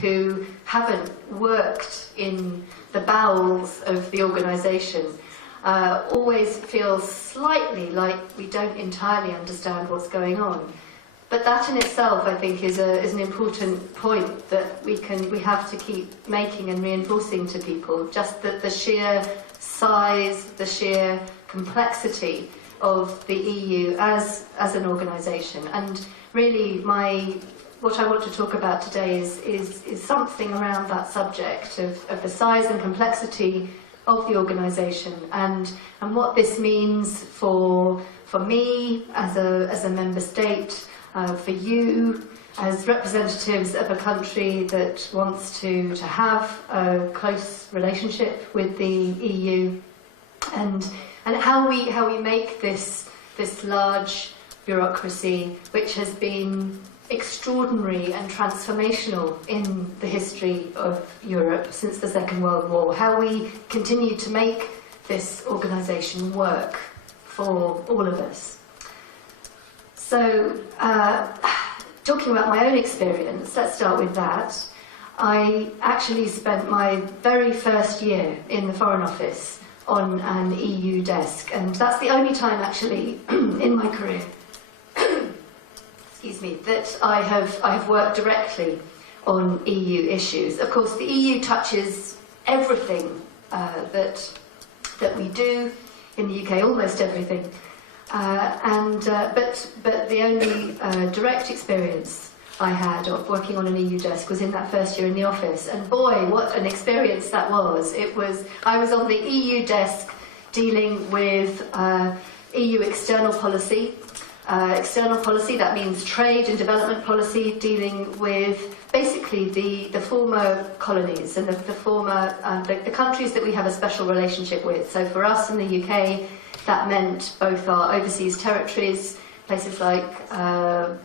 who haven't worked in the bowels of the organisation always feel slightly like we don't entirely understand what's going on. But that in itself, I think, is an important point that we have to keep making and reinforcing to people. Just that the sheer size, the sheer complexity of the EU as an organisation, and really what I want to talk about today is something around that subject of the size and complexity of the organisation and what this means for me as a member state, for you as representatives of a country that wants to have a close relationship with the EU, and how we make this large bureaucracy, which has been extraordinary and transformational in the history of Europe since the Second World War, how we continue to make this organisation work for all of us. So, talking about my own experience, let's start with that. I actually spent my very first year in the Foreign Office on an EU desk, and that's the only time actually in my career excuse me, that I have worked directly on EU issues. Of course, the EU touches everything that we do in the UK, almost everything. But the only direct experience I had of working on an EU desk was in that first year in the office, and boy, what an experience that was! I was on the EU desk dealing with EU external policy. External policy, that means trade and development policy, dealing with basically the former colonies and the countries that we have a special relationship with. So for us in the UK, that meant both our overseas territories, places like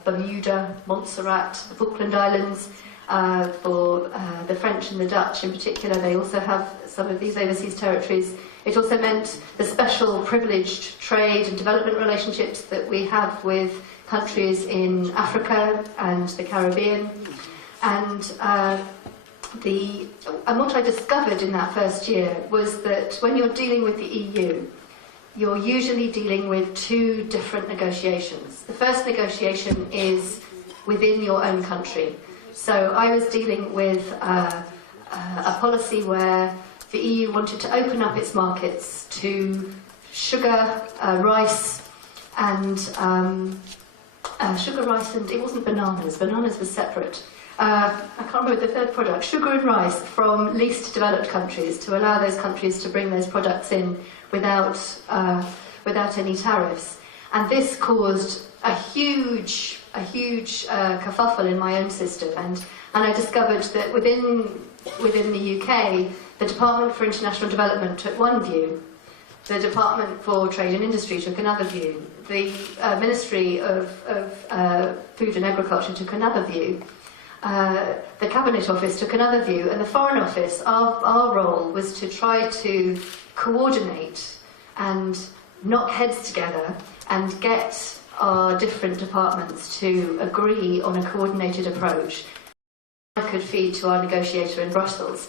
Bermuda, Montserrat, the Falkland Islands. For the French and the Dutch in particular, they also have some of these overseas territories. It also meant the special privileged trade and development relationships that we have with countries in Africa and the Caribbean. And what I discovered in that first year was that when you're dealing with the EU, you're usually dealing with two different negotiations. The first negotiation is within your own country. So I was dealing with a policy where the EU wanted to open up its markets to sugar, rice, and it wasn't bananas. Bananas was separate. I can't remember the third product. Sugar and rice from least developed countries, to allow those countries to bring those products in without any tariffs. And this caused a huge kerfuffle in my own system, and I discovered that within the UK, the Department for International Development took one view, the Department for Trade and Industry took another view, the Ministry of Food and Agriculture took another view, the Cabinet Office took another view, and the Foreign Office, our role was to try to coordinate and knock heads together and get our different departments to agree on a coordinated approach that could feed to our negotiator in Brussels,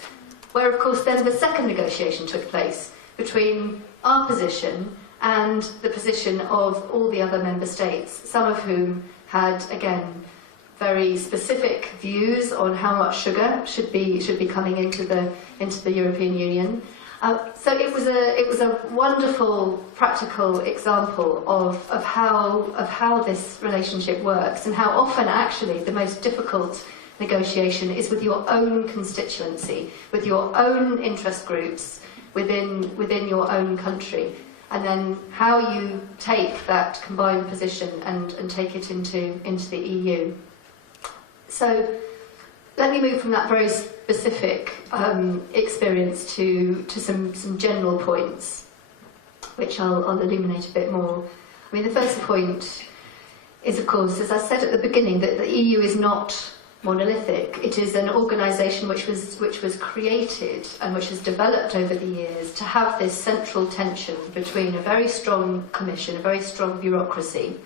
where of course then the second negotiation took place between our position and the position of all the other member states, some of whom had, again, very specific views on how much sugar should be coming into the European Union. So it was a wonderful practical example of how this relationship works, and how often actually the most difficult negotiation is with your own constituency, with your own interest groups within your own country, and then how you take that combined position and take it into the EU. So let me move from that very specific experience to some general points, which I'll illuminate a bit more. I mean, the first point is, of course, as I said at the beginning, that the EU is not monolithic. It is an organisation which was created and which has developed over the years to have this central tension between a very strong commission, a very strong bureaucracy,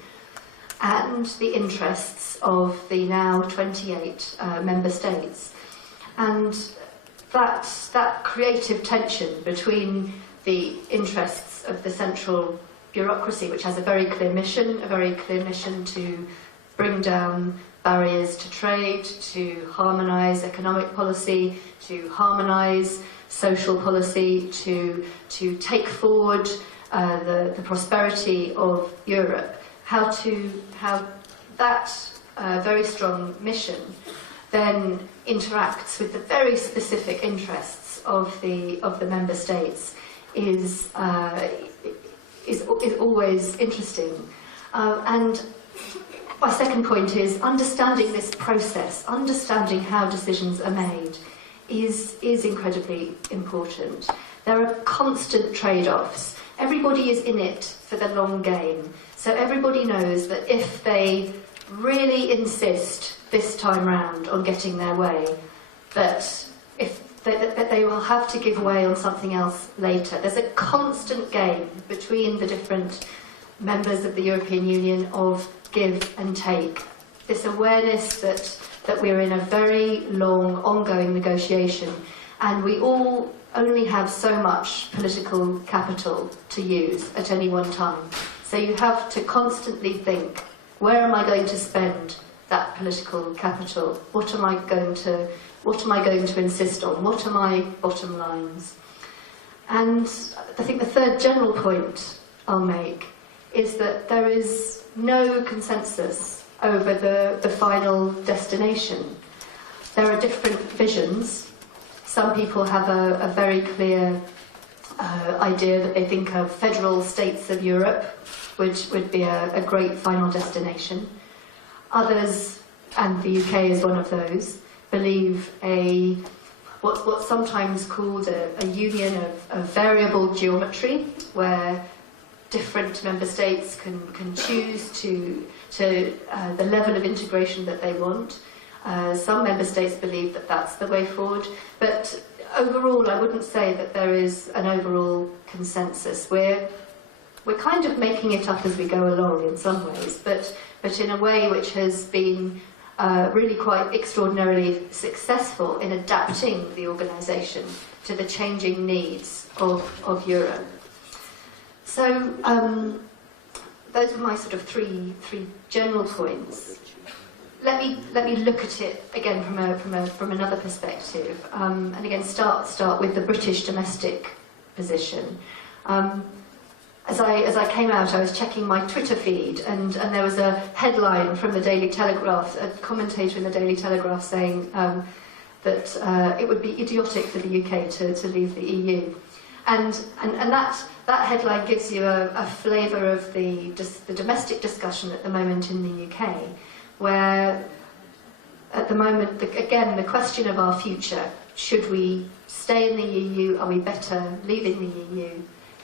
and the interests of the now 28 member states. And that creative tension between the interests of the central bureaucracy, which has a very clear mission to bring down barriers to trade, to harmonise economic policy, to harmonise social policy, to take forward the prosperity of Europe, how that very strong mission then interacts with the very specific interests of the member states is always interesting. And my second point is understanding this process, understanding how decisions are made is incredibly important. There are constant trade-offs. Everybody is in it for the long game. So everybody knows that if they really insist this time round on getting their way, that they will have to give way on something else later. There's a constant game between the different members of the European Union of give and take. This awareness that we're in a very long, ongoing negotiation, and we all only have so much political capital to use at any one time. So you have to constantly think, where am I going to spend that political capital? What am I going to insist on? What are my bottom lines? And I think the third general point I'll make is that there is no consensus over the final destination. There are different visions. Some people have a very clear idea that they think of federal states of Europe, which would be a great final destination. Others, and the UK is one of those, believe what's sometimes called a union of variable geometry, where different member states can choose to the level of integration that they want. Some member states believe that that's the way forward, but overall I wouldn't say that there is an overall consensus. We're kind of making it up as we go along in some ways, but in a way which has been really quite extraordinarily successful in adapting the organisation to the changing needs of Europe. So those are my sort of three general points. Let me look at it again from another perspective, and again start with the British domestic position. As I came out, I was checking my Twitter feed, and there was a headline from the Daily Telegraph, a commentator in the Daily Telegraph saying that it would be idiotic for the UK to leave the EU. And that headline gives you a flavour of the domestic discussion at the moment in the UK, where at the moment, again, the question of our future, should we stay in the EU, are we better leaving the EU,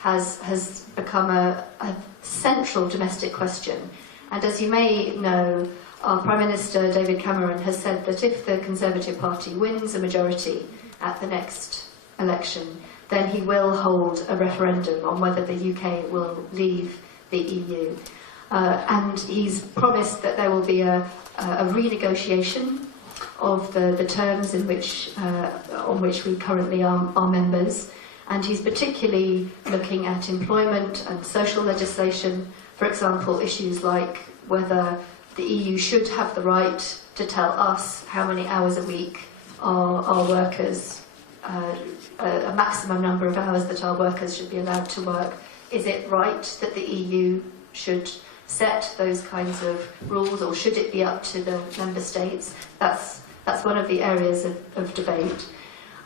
has become a central domestic question. And as you may know, our Prime Minister David Cameron has said that if the Conservative Party wins a majority at the next election, then he will hold a referendum on whether the UK will leave the EU. And he's promised that there will be a renegotiation of the terms in which, on which we currently are members. And he's particularly looking at employment and social legislation, for example, issues like whether the EU should have the right to tell us how many hours a week our workers, a maximum number of hours that our workers should be allowed to work. Is it right that the EU should set those kinds of rules, or should it be up to the member states? That's one of the areas of debate.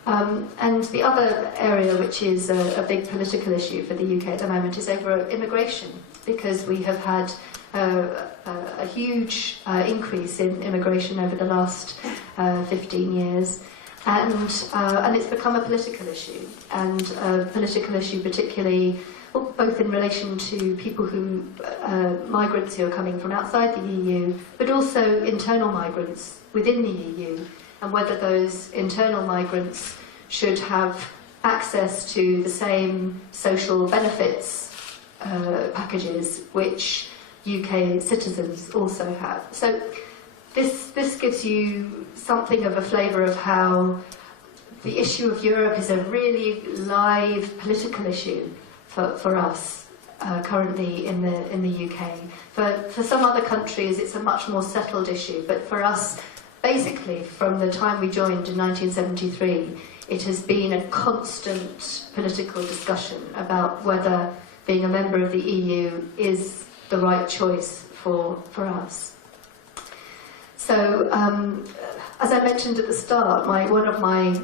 And the other area, which is a big political issue for the UK at the moment, is over immigration, because we have had a huge increase in immigration over the last 15 years, and it's become a political issue, and a political issue particularly both in relation to people who, migrants who are coming from outside the EU, but also internal migrants within the EU, and whether those internal migrants should have access to the same social benefits packages which UK citizens also have. So this gives you something of a flavour of how the issue of Europe is a really live political issue for us currently in the UK. For some other countries, it's a much more settled issue, but for us, basically, from the time we joined in 1973, it has been a constant political discussion about whether being a member of the EU is the right choice for us. So, as I mentioned at the start, one of my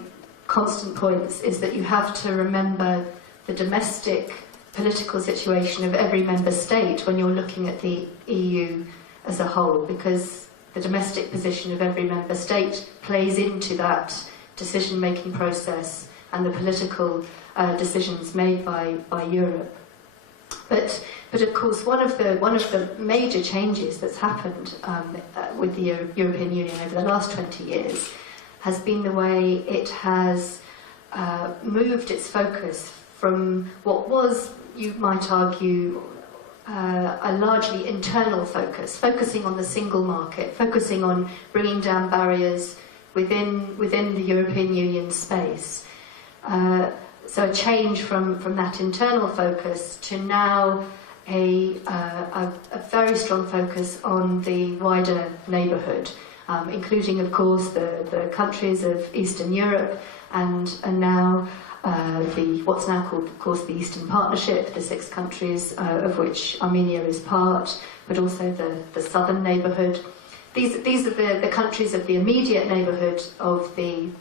constant points is that you have to remember the domestic political situation of every member state when you're looking at the EU as a whole, because the domestic position of every member state plays into that decision-making process and the political decisions made by Europe. But of course, one of the major changes that's happened with the European Union over the last 20 years has been the way it has moved its focus from what was, you might argue, a largely internal focus, focusing on the single market, focusing on bringing down barriers within the European Union space. So a change from that internal focus to now a very strong focus on the wider neighbourhood, including, of course, the countries of Eastern Europe and now what's now called, of course, the Eastern Partnership, the 6 countries of which Armenia is part, but also the southern neighbourhood. These are the countries of the immediate neighbourhood of the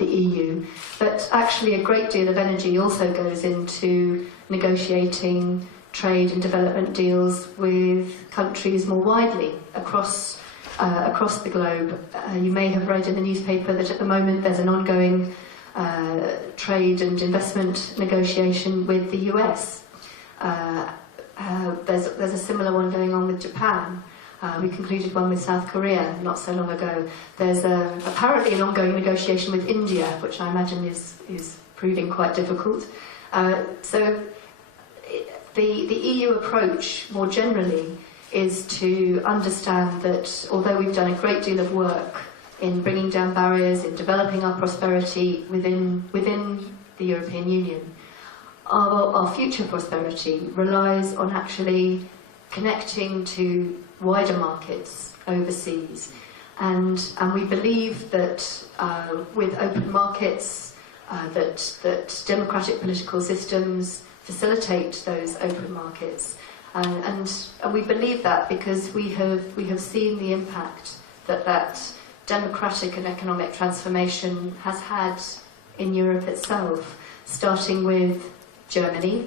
EU, but actually a great deal of energy also goes into negotiating trade and development deals with countries more widely across the globe. You may have read in the newspaper that at the moment there's an ongoing trade and investment negotiation with the US. There's a similar one going on with Japan. We concluded one with South Korea not so long ago. There's apparently an ongoing negotiation with India, which I imagine is proving quite difficult. So the EU approach, more generally, is to understand that although we've done a great deal of work in bringing down barriers, in developing our prosperity within the European Union, our future prosperity relies on actually connecting to wider markets overseas, and we believe that with open markets, that democratic political systems facilitate those open markets, and we believe that because we have seen the impact that democratic and economic transformation has had in Europe itself, starting with Germany,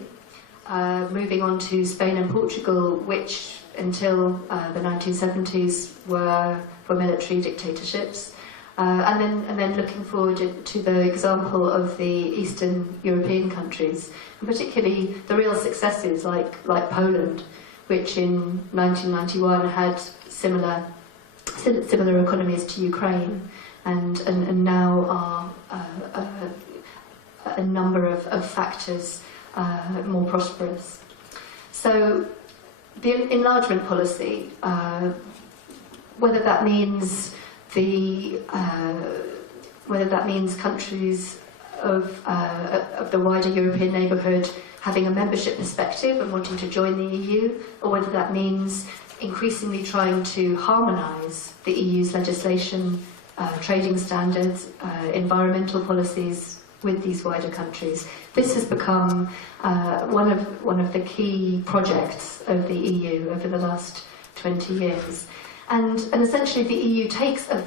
moving on to Spain and Portugal, which until the 1970s were military dictatorships, and then looking forward to the example of the Eastern European countries, and particularly the real successes like Poland, which in 1991 had similar economies to Ukraine, and now are a number of factors more prosperous. So the enlargement policy, whether that means countries of the wider European neighbourhood having a membership perspective and wanting to join the EU, or whether that means increasingly trying to harmonise the EU's legislation, trading standards, environmental policies with these wider countries. This has become one of the key projects of the EU over the last 20 years. And essentially the EU takes as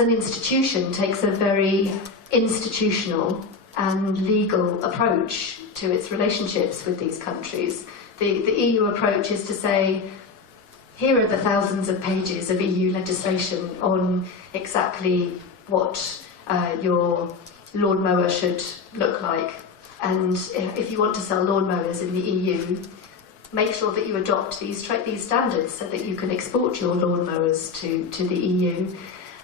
an institution takes a very institutional and legal approach to its relationships with these countries. The EU approach is to say, here are the thousands of pages of EU legislation on exactly what your lawnmower should look like, and if you want to sell lawnmowers in the EU, make sure that you adopt these standards so that you can export your lawnmowers to the EU.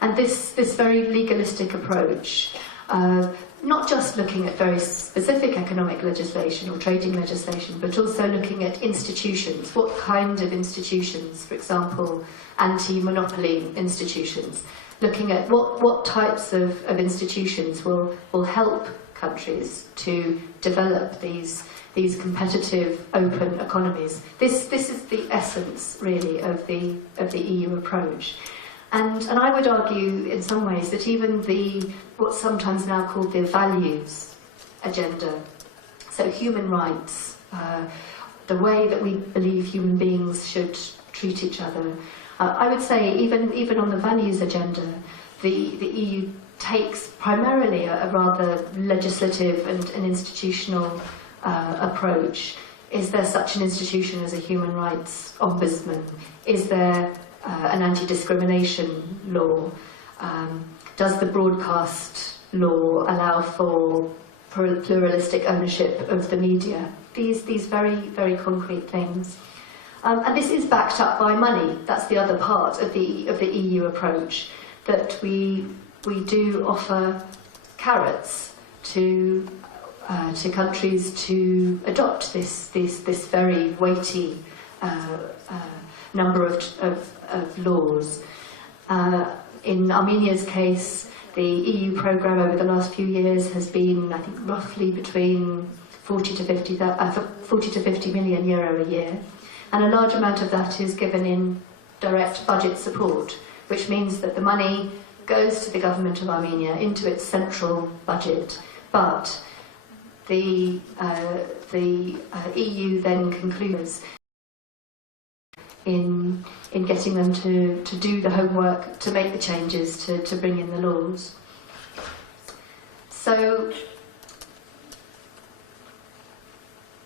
And this very legalistic approach not just looking at very specific economic legislation or trading legislation, but also looking at institutions. What kind of institutions, for example, anti-monopoly institutions, looking at what types of institutions will help countries to develop these competitive, open economies. This is the essence, really, of the EU approach. And I would argue, in some ways, that even what's sometimes now called the values agenda, so human rights, the way that we believe human beings should treat each other, I would say even on the values agenda, the EU takes primarily a rather legislative and an institutional approach. Is there such an institution as a human rights ombudsman? Is there an anti-discrimination law? Does the broadcast law allow for pluralistic ownership of the media? These very, very concrete things. And this is backed up by money. That's the other part of the EU approach, that we do offer carrots to countries to adopt this very weighty number of laws. In Armenia's case, the EU programme over the last few years has been, I think, roughly between 40 to 50 million euro a year, and a large amount of that is given in direct budget support, which means that the money goes to the government of Armenia into its central budget, but the EU then concludes in getting them to do the homework, to make the changes, to bring in the laws. So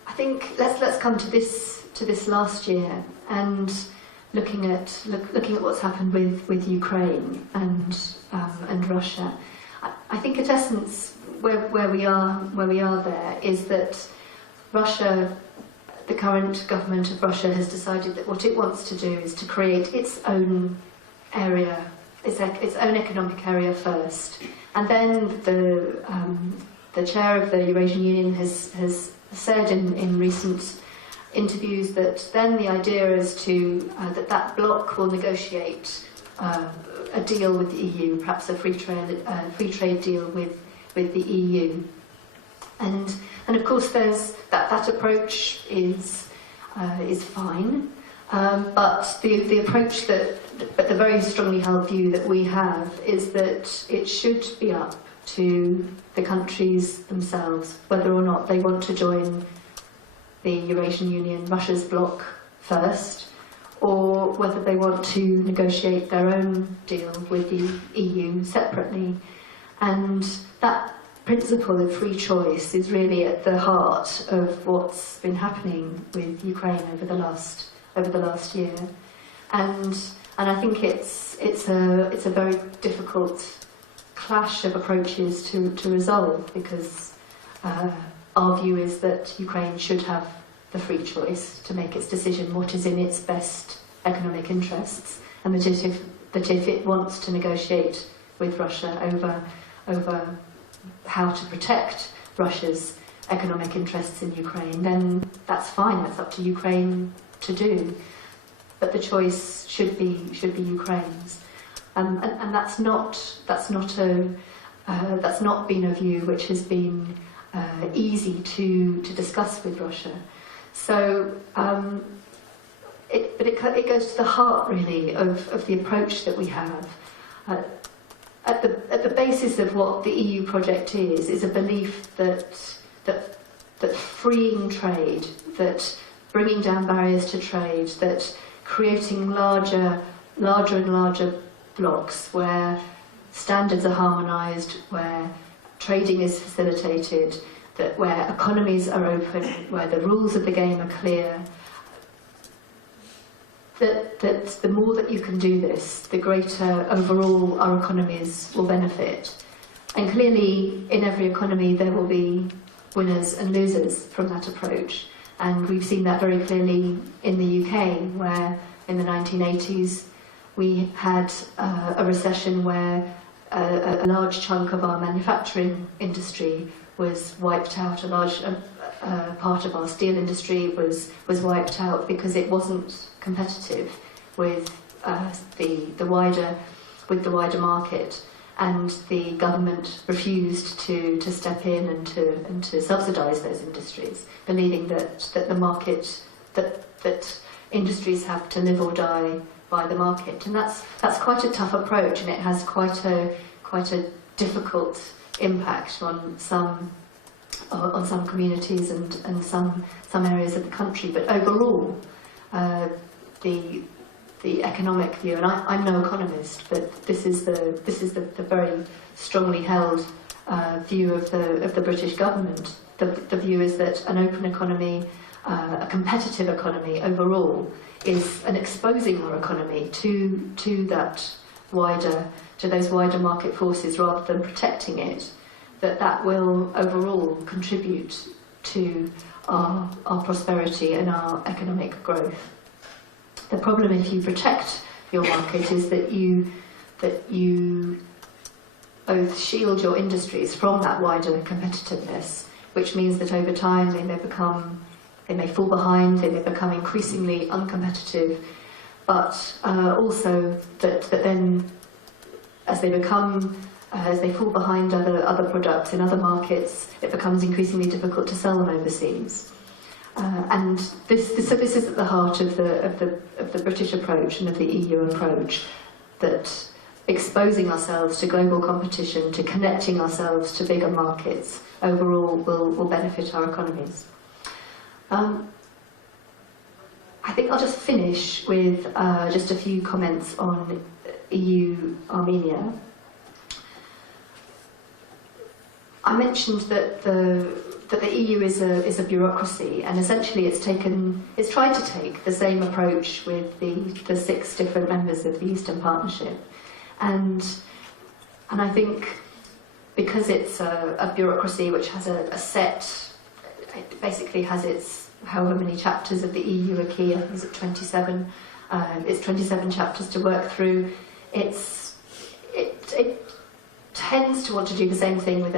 I think let's come to this last year and looking at what's happened with Ukraine and Russia. I think at essence where we are there is that Russia, the current government of Russia, has decided that what it wants to do is to create its own area, its own economic area first, and then the chair of the Eurasian Union has said in recent interviews that then the idea is to that bloc will negotiate a deal with the EU, perhaps a free trade deal with the EU, and of course there's that approach is fine, but the approach but the very strongly held view that we have is that it should be up to the countries themselves whether or not they want to join the Eurasian Union, Russia's bloc, first, or whether they want to negotiate their own deal with the EU separately. And that principle of free choice is really at the heart of what's been happening with Ukraine over the last year. And I think it's a very difficult clash of approaches to resolve, because our view is that Ukraine should have the free choice to make its decision what is in its best economic interests, and that if it wants to negotiate with Russia over how to protect Russia's economic interests in Ukraine, then that's fine. That's up to Ukraine to do. But the choice should be Ukraine's, and that's not been a view which has been easy to discuss with Russia. So it goes to the heart, really, of the approach that we have. At the basis of what the EU project is a belief that freeing trade, that bringing down barriers to trade, that creating larger and larger blocks where standards are harmonised, where trading is facilitated, where economies are open, where the rules of the game are clear, that the more that you can do this, the greater overall our economies will benefit. And clearly, in every economy, there will be winners and losers from that approach. And we've seen that very clearly in the UK, where in the 1980s we had a recession where a large chunk of our manufacturing industry was wiped out. A large part of our steel industry was wiped out because it wasn't competitive with the wider market, and the government refused to step in and to subsidise those industries, believing that the market that industries have to live or die by the market, and that's quite a tough approach, and it has quite a difficult impact on some communities and some areas of the country. But overall, the economic view, and I'm no economist, but this is the very strongly held view of the British government. The view is that an open economy, a competitive economy overall, is an exposing our economy to those wider market forces rather than protecting it. That will overall contribute to our prosperity and our economic growth. The problem if you protect your market is that you both shield your industries from that wider competitiveness, which means that over time they may fall behind, they may become increasingly uncompetitive, but also that then as they fall behind other products in other markets, it becomes increasingly difficult to sell them overseas. And this is at the heart of the British approach and of the EU approach, that exposing ourselves to global competition, to connecting ourselves to bigger markets, overall will benefit our economies. I think I'll just finish with just a few comments on EU-Armenia. I mentioned that the EU is a bureaucracy, and essentially it's tried to take the same approach with the 6 different members of the Eastern Partnership, and I think because it's a bureaucracy which has a set, it basically has its however many chapters of the EU acquis, I think it's 27. It's 27 chapters to work through. It tends to want to do the same thing with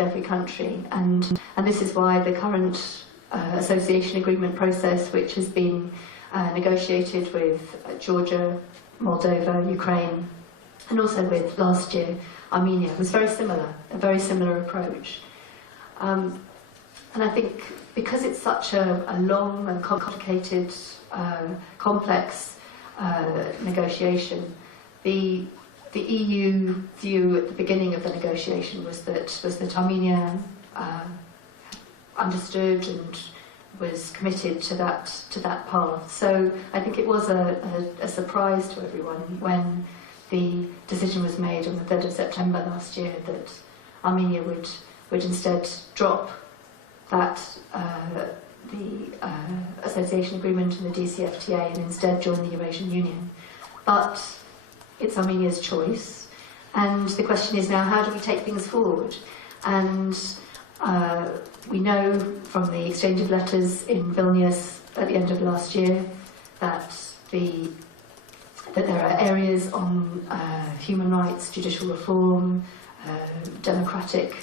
every country, and this is why the current association agreement process, which has been negotiated with Georgia, Moldova, Ukraine, and also with last year Armenia, was very similar, a very similar approach. And I think because it's such a long and complicated, complex negotiation, the EU view at the beginning of the negotiation was that Armenia understood and was committed to that path. So I think it was a surprise to everyone when the decision was made on the 3rd of September last year that Armenia would instead drop that the association agreement and the DCFTA and instead join the Eurasian Union. But it's Armenia's choice, and the question is now, how do we take things forward? And we know from the exchange of letters in Vilnius at the end of last year that there are areas on human rights, judicial reform, democratic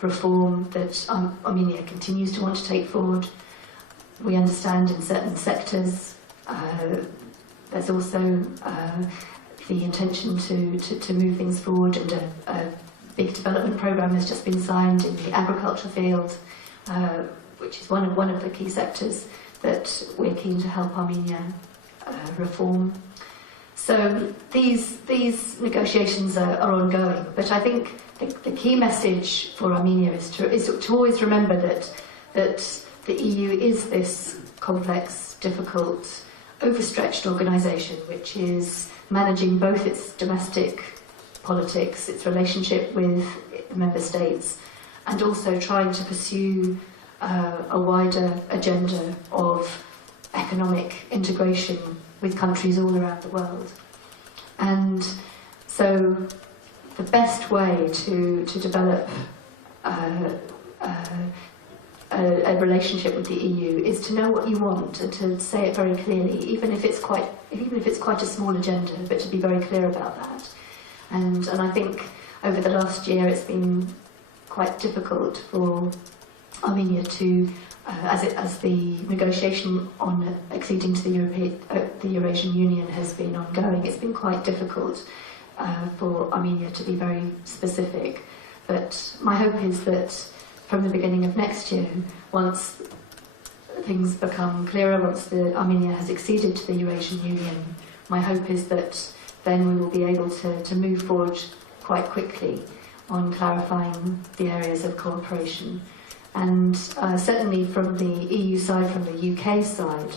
reform that Armenia continues to want to take forward. We understand in certain sectors there's also the intention to move things forward, and a big development programme has just been signed in the agriculture field, which is one of the key sectors that we're keen to help Armenia reform. So these negotiations are ongoing, but I think the key message for Armenia is to always remember that the EU is this complex, difficult, overstretched organisation which is managing both its domestic politics, its relationship with member states, and also trying to pursue a wider agenda of economic integration with countries all around the world. And so the best way to develop a relationship with the EU is to know what you want and to say it very clearly, even if it's quite a small agenda, but to be very clear about that. And I think over the last year it's been quite difficult for Armenia to, as the negotiation on acceding to the Eurasian Union has been ongoing, it's been quite difficult for Armenia to be very specific. But my hope is that from the beginning of next year, once things become clearer, once Armenia has acceded to the Eurasian Union, my hope is that then we will be able to move forward quite quickly on clarifying the areas of cooperation. And certainly from the EU side, from the UK side,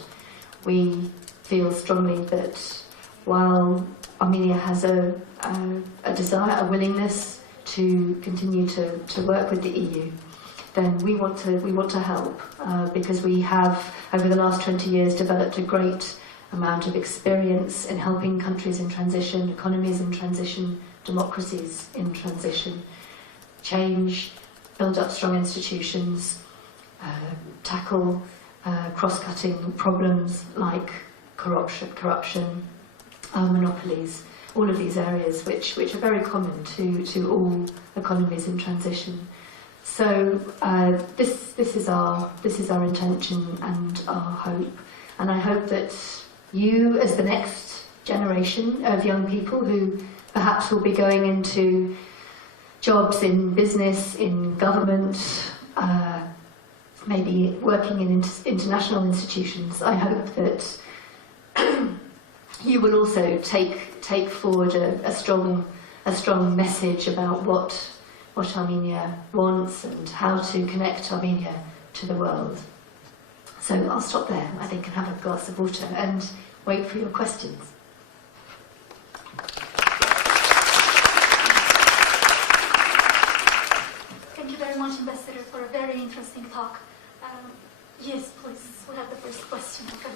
we feel strongly that while Armenia has a desire, a willingness to continue to work with the EU, then we want to help because we have, over the last 20 years, developed a great amount of experience in helping countries in transition, economies in transition, democracies in transition, change, build up strong institutions, tackle cross-cutting problems like corruption, monopolies, all of these areas which are very common to all economies in transition. So this is our intention and our hope, and I hope that you, as the next generation of young people who perhaps will be going into jobs in business, in government, maybe working in international institutions, I hope that you will also take forward a strong message about what Armenia wants and how to connect Armenia to the world. So I'll stop there, I think, and have a glass of water and wait for your questions. Thank you very much, Ambassador, for a very interesting talk. Yes, please, we have the first question. Okay.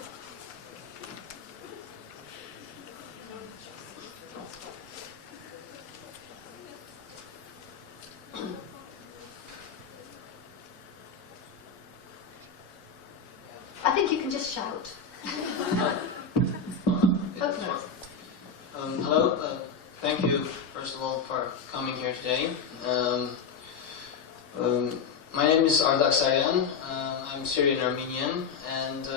I think you can just shout. Hello, thank you, first of all, for coming here today. My name is Ardak Saryan. I'm Syrian Armenian, and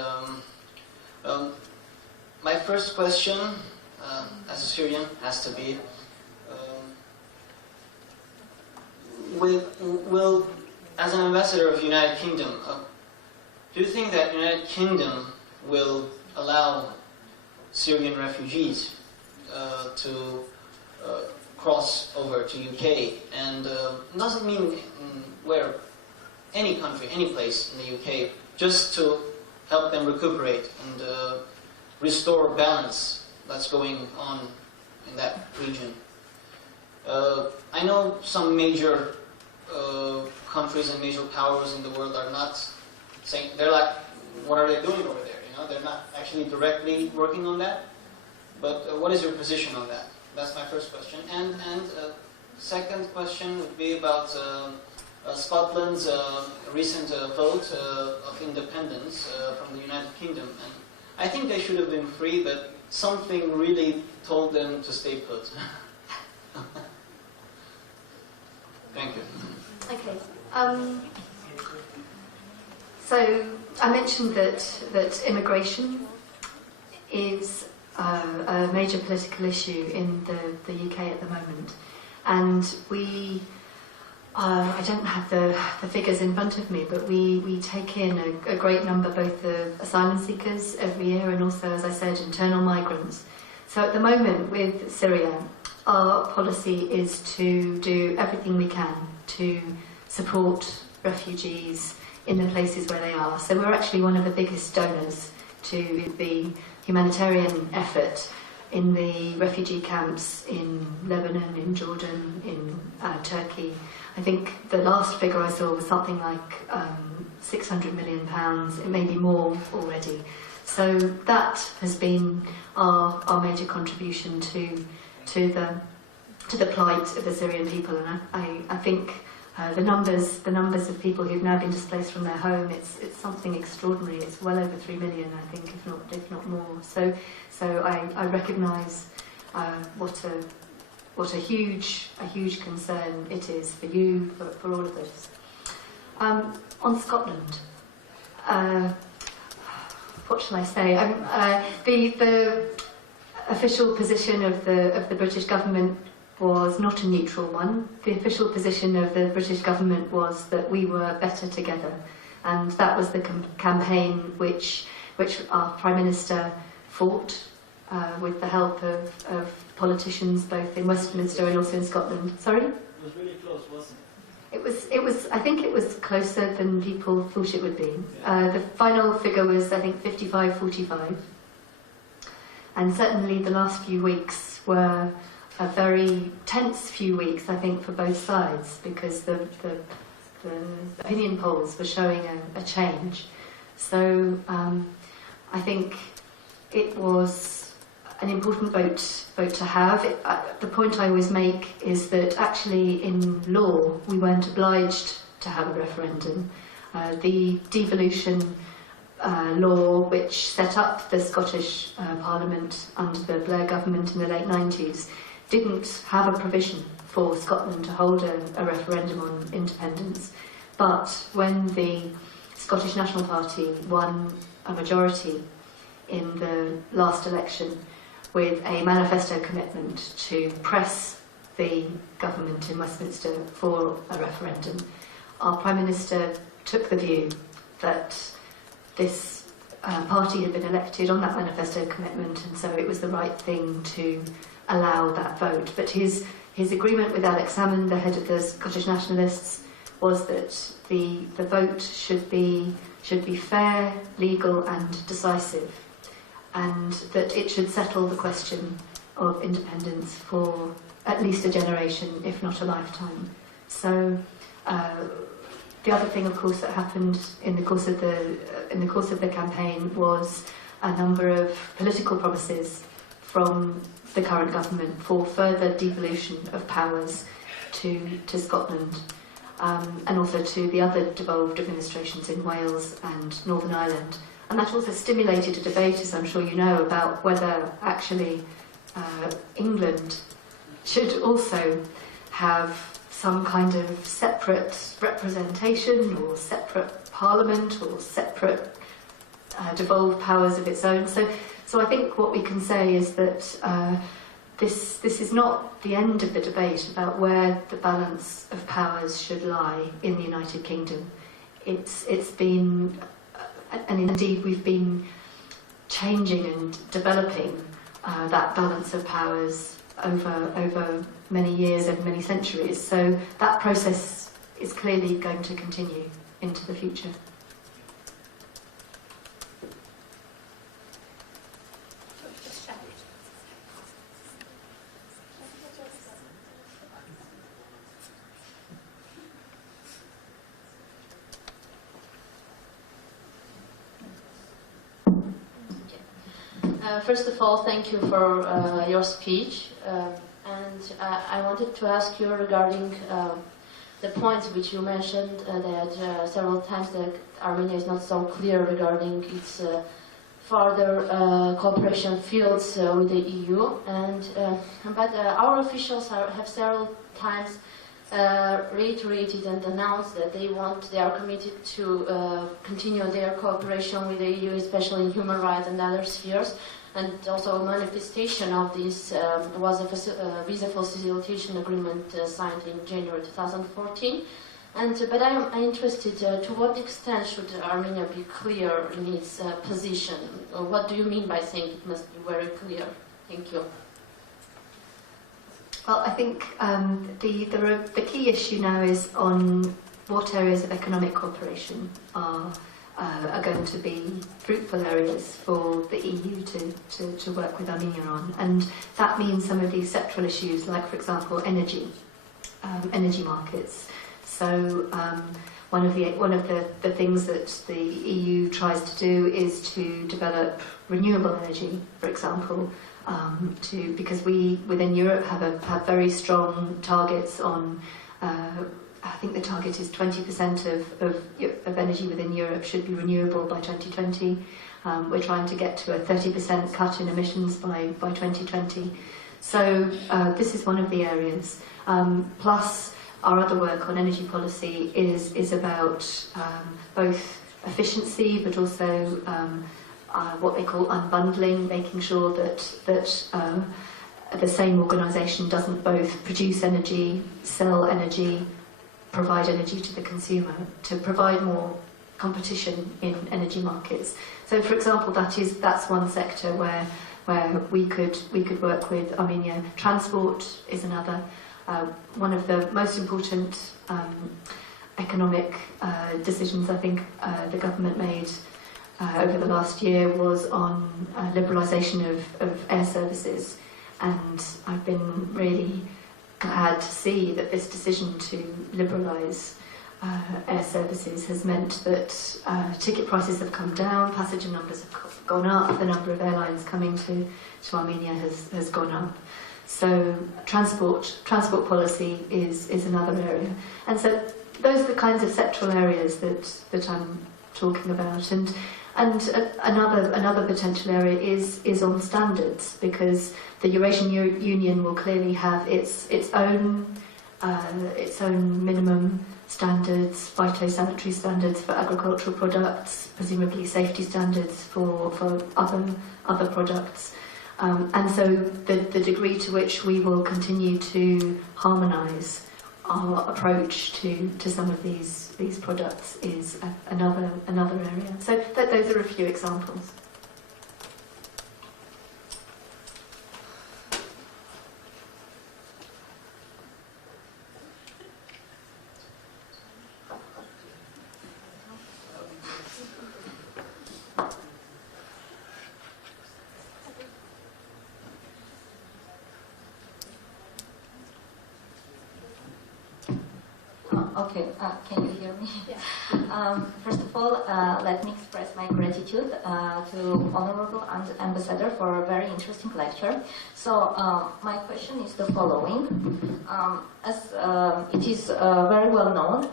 my first question, as a Syrian, has to be, as an ambassador of United Kingdom, do you think that United Kingdom will allow Syrian refugees to cross over to UK? And doesn't mean where any country, any place in the UK, just to help them recuperate and restore balance that's going on in that region. I know some major countries and major powers in the world are not saying, they're like, what are they doing over there? You know, they're not actually directly working on that. But what is your position on that? That's my first question. And second question would be about Scotland's recent vote of independence from the United Kingdom. And I think they should have been free, but something really told them to stay put. Thank you. Okay. So I mentioned that immigration is a major political issue in the UK at the moment, and we, I don't have the figures in front of me, but we take in a great number, both of asylum seekers every year and also, as I said, internal migrants. So at the moment with Syria, our policy is to do everything we can to support refugees in the places where they are. So we're actually one of the biggest donors to the humanitarian effort in the refugee camps in Lebanon, in Jordan, in Turkey. I think the last figure I saw was something like £600 million, it may be more already. So that has been our major contribution to the plight of the Syrian people, and I think the numbers of people who've now been displaced from their home, it's something extraordinary. It's well over 3 million, I think, if not more. So I recognise what what a huge concern it is for you, for all of us. On Scotland, what shall I say? The official position of the British government was not a neutral one. The official position of the British government was that we were better together, and that was the campaign which our Prime Minister fought with the help of politicians both in Westminster and also in Scotland. Sorry? It was really close, wasn't it? It was. I think it was closer than people thought it would be. The final figure was, I think, 55-45. And certainly the last few weeks were a very tense few weeks, I think, for both sides, because the opinion polls were showing a change. So I think it was an important vote to have. The point I always make is that actually in law we weren't obliged to have a referendum. The devolution law which set up the Scottish Parliament under the Blair government in the late 90s didn't have a provision for Scotland to hold a referendum on independence. But when the Scottish National Party won a majority in the last election with a manifesto commitment to press the government in Westminster for a referendum, our Prime Minister took the view that this party had been elected on that manifesto commitment, and so it was the right thing to allow that vote. But his agreement with Alex Salmond, the head of the Scottish Nationalists, was that the vote should be fair, legal and decisive, and that it should settle the question of independence for at least a generation, if not a lifetime. So the other thing, of course, that happened in the course of the campaign was a number of political promises from the current government for further devolution of powers to Scotland, and also to the other devolved administrations in Wales and Northern Ireland. And that also stimulated a debate, as I'm sure you know, about whether actually England should also have some kind of separate representation or separate parliament or separate devolved powers of its own. So I think what we can say is that this is not the end of the debate about where the balance of powers should lie in the United Kingdom. It's been, and indeed we've been changing and developing that balance of powers over many years, over many centuries. So that process is clearly going to continue into the future. First of all, thank you for your speech. And I wanted to ask you regarding the points which you mentioned that several times that Armenia is not so clear regarding its further cooperation fields with the EU. But our officials have several times reiterated and announced that they are committed to continue their cooperation with the EU, especially in human rights and other spheres. And also a manifestation of this was a visa facilitation agreement signed in January 2014. But I'm interested, to what extent should Armenia be clear in its position? What do you mean by saying it must be very clear? Thank you. Well, I think the key issue now is on what areas of economic cooperation are going to be fruitful areas for the EU to work with Armenia on. And that means some of these sectoral issues, like, for example, energy markets. So one of the things that the EU tries to do is to develop renewable energy, for example, because we within Europe have very strong targets on. I think the target is 20% of energy within Europe should be renewable by 2020. We're trying to get to a 30% cut in emissions by 2020. So this is one of the areas. Plus, our other work on energy policy is about both efficiency, but also what they call unbundling, making sure that the same organisation doesn't both produce energy, sell energy, provide energy to the consumer, to provide more competition in energy markets. So, for example, that's one sector where we could work with Armenia. Transport is another. One of the most important economic decisions I think the government made over the last year was on liberalisation of air services, and I've been really glad to see that this decision to liberalise air services has meant that ticket prices have come down, passenger numbers have gone up, the number of airlines coming to Armenia has gone up. So transport policy is another area. And so those are the kinds of sectoral areas that I'm talking about. And another potential area is on standards, because the Eurasian Union will clearly have its own minimum standards, phytosanitary standards for agricultural products, presumably safety standards for other products. And so the degree to which we will continue to harmonise our approach to some of these products is another area. So those are a few examples. Okay, can you hear me? Yeah. First of all, let me express my gratitude to Honorable Ambassador for a very interesting lecture. So, my question is the following. As it is very well known,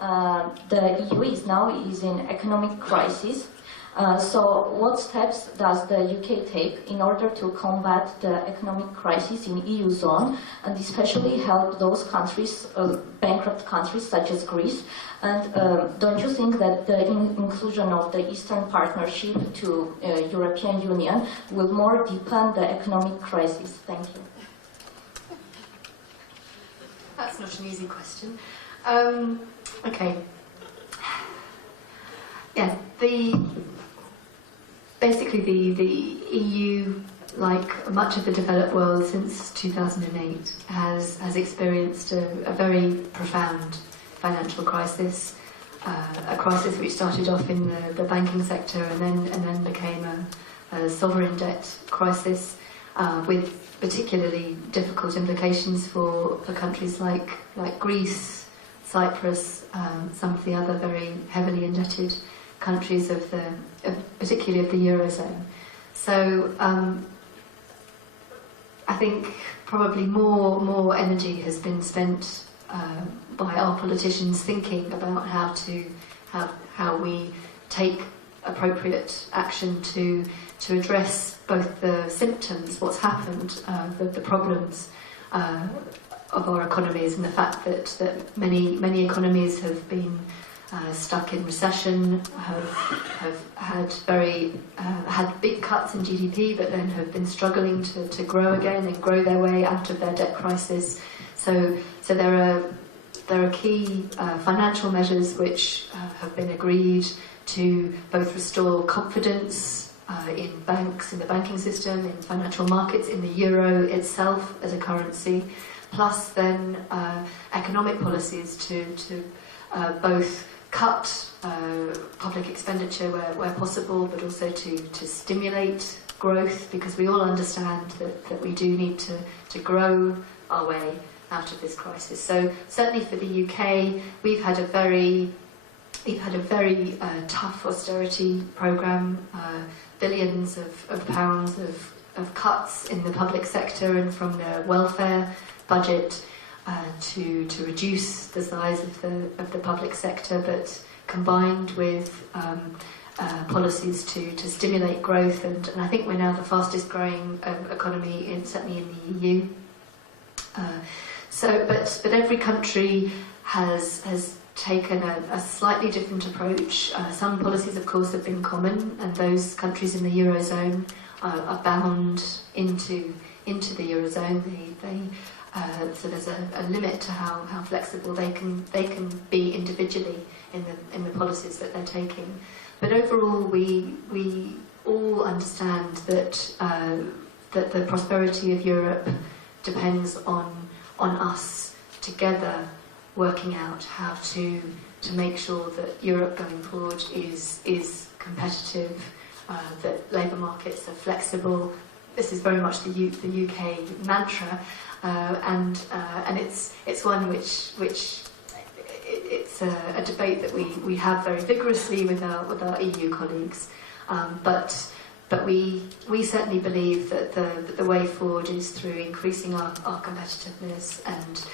the EU is now in economic crisis. So what steps does the UK take in order to combat the economic crisis in EU zone, and especially help those countries, bankrupt countries such as Greece? And don't you think that the inclusion of the Eastern Partnership to European Union will more deepen the economic crisis? Thank you. That's not an easy question. Okay. Yeah, basically the EU, like much of the developed world since 2008, has experienced a very profound financial crisis, a crisis which started off in the banking sector and then became a sovereign debt crisis, with particularly difficult implications for countries like Greece, Cyprus, some of the other very heavily indebted countries particularly of the Eurozone. So I think probably more energy has been spent by our politicians thinking about how we take appropriate action to address both the symptoms, what's happened, the problems of our economies, and the fact that many economies have been stuck in recession, have had big cuts in GDP, but then have been struggling to grow again and grow their way out of their debt crisis. So there are key financial measures which have been agreed to both restore confidence in banks, in the banking system, in financial markets, in the euro itself as a currency, plus then economic policies to both cut public expenditure where possible, but also to stimulate growth, because we all understand that we do need to grow our way out of this crisis. So certainly for the UK, we've had a very tough austerity programme, billions of pounds of cuts in the public sector and from the welfare budget to reduce the size of the public sector, but combined with policies to stimulate growth. And I think we're now the fastest growing economy, certainly in the EU. But every country has taken a slightly different approach. Some policies, of course, have been common, and those countries in the Eurozone are bound into the Eurozone. So there's a limit to how flexible they can be individually in the policies that they're taking. But overall, we all understand that the prosperity of Europe depends on us together working out how to make sure that Europe going forward is competitive, that labour markets are flexible. This is very much the UK mantra, and it's one which it's a debate that we have very vigorously with our EU colleagues, but we certainly believe that the way forward is through increasing our competitiveness and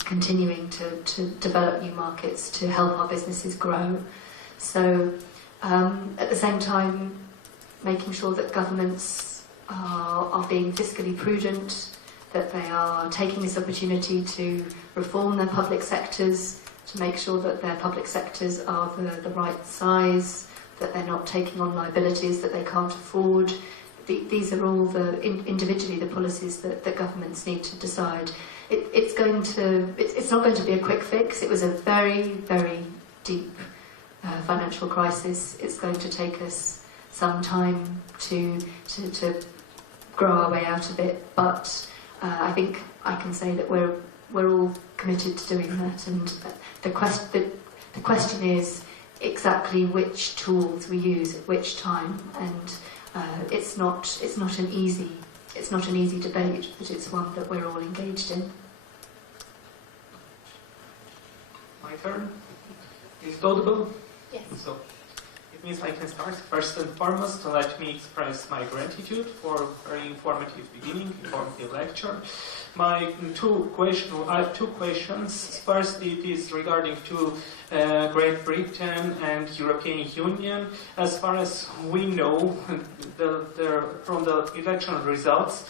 continuing to develop new markets to help our businesses grow. So at the same time, making sure that governments are being fiscally prudent, that they are taking this opportunity to reform their public sectors, to make sure that their public sectors are the right size, that they're not taking on liabilities that they can't afford. These are all individually the policies that governments need to decide. It's not going to be a quick fix. It was a very, very deep financial crisis. It's going to take us some time to grow our way out of it, but I think I can say that we're all committed to doing that. And the question is exactly which tools we use at which time, and it's not an easy debate, but it's one that we're all engaged in. My turn. Is it audible? Yes. So it means I can start. First and foremost, let me express my gratitude for a very informative beginning, informative lecture. I have two questions. First, it is regarding to Great Britain and European Union. As far as we know, from the election results,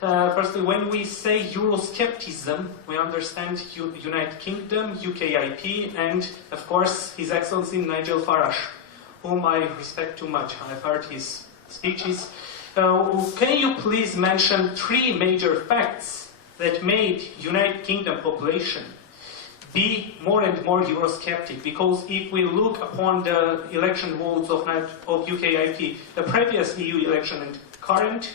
firstly, when we say Euroscepticism, we understand United Kingdom, UKIP, and of course His Excellency Nigel Farage, whom I respect too much. I've heard his speeches. Can you please mention three major facts that made United Kingdom population be more and more Eurosceptic? Because if we look upon the election votes of UKIP, the previous EU election and current,